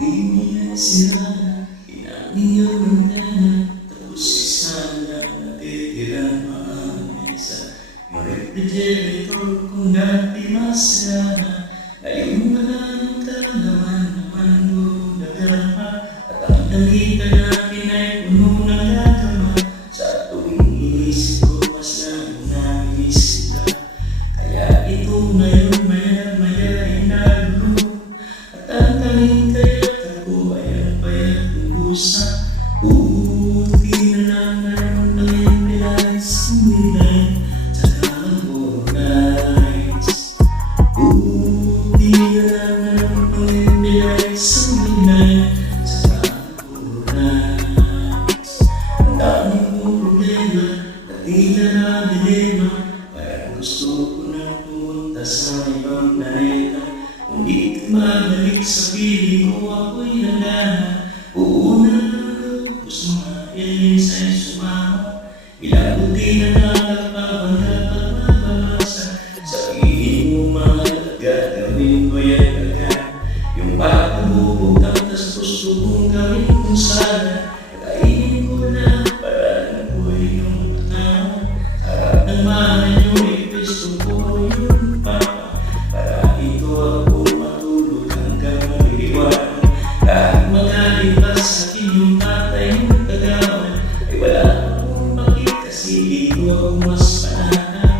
Di niya sila inangiyang antena. Tapos isa lang natitira maamesa. Yung refrigerator kung dati masaya. Ngayon malang kalaman naman budaga. At ang dalita natin ay puno ng gagama. Sa tuwing inisip ko mas lang naminis ka. Kaya ito ngayon maya-maya ay nalulunod. At ang tanging kaya't ako ay ang payat lubusa. Buti na lang ngayon ang ipinais nilay sa Tambo Nights. Buti na lang ngayon ang ipinais nilay sa Tambo Nights. Ang daming problema na tila na dilema. Kaya gusto ko na pumunta sa ibang planeta. Kung di ka mabalik sa piling ko, ako'y nagana. Uuna ng lupos, mga aliens ay sumama. Ilang buti na nakakapang dapat mababasa. Sabihin mo mahalaga, gawin ko yan agad. Yung pagkabubutang, tas gusto kong gawin kung sana. Kainin ko na para ng buhay yung matama. Harap ng mahal nyo, gusto ko yun pa. Para ito ako matulog hanggang maliliwanag. Kahit magaling pa sa akin yung tatay mong kagawan, ay wala akong bakit kasi dito ako mas panahal.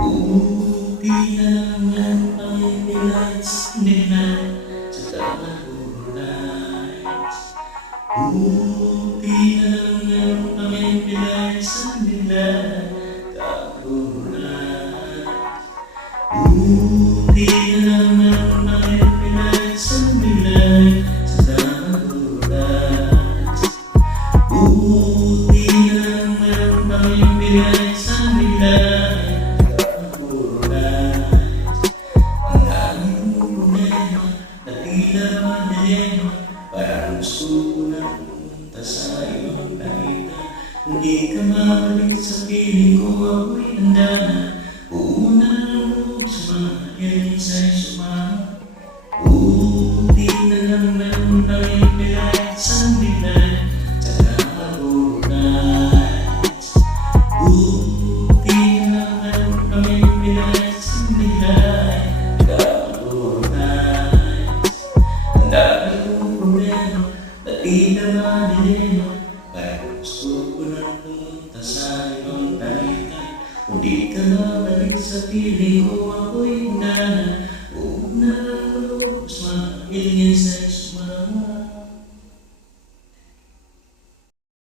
Buti na lang yan ang ipinais nila sa Tambo Nights. Buti na lang yan ang ipinais nila sa Tambo Nights. Buti na lang ang ipinais nila sa Tambo Nights. Buti na lang ang ipinais nila sa Tambo Nights. Ang daming problema na tila madalema. Parang gusto ko na pumunta sa ibang planeta. Hindi ka mabalik sa piling ko, ako'y handa na. Uuna ng loob sa mga aliens ay sumama. Buti na lang meron ang ipinais nila sa Tambo Nights. Buti na lang meron ang ipinais nila sa Tambo Nights. Ang dami kong problema na tila madilema. Kaya gusto ko na pumunta sa ibang planeta. Kung di ka mabalik sa piling ko, ako'y handa na. Huwag na lang lubos, mga aliens ay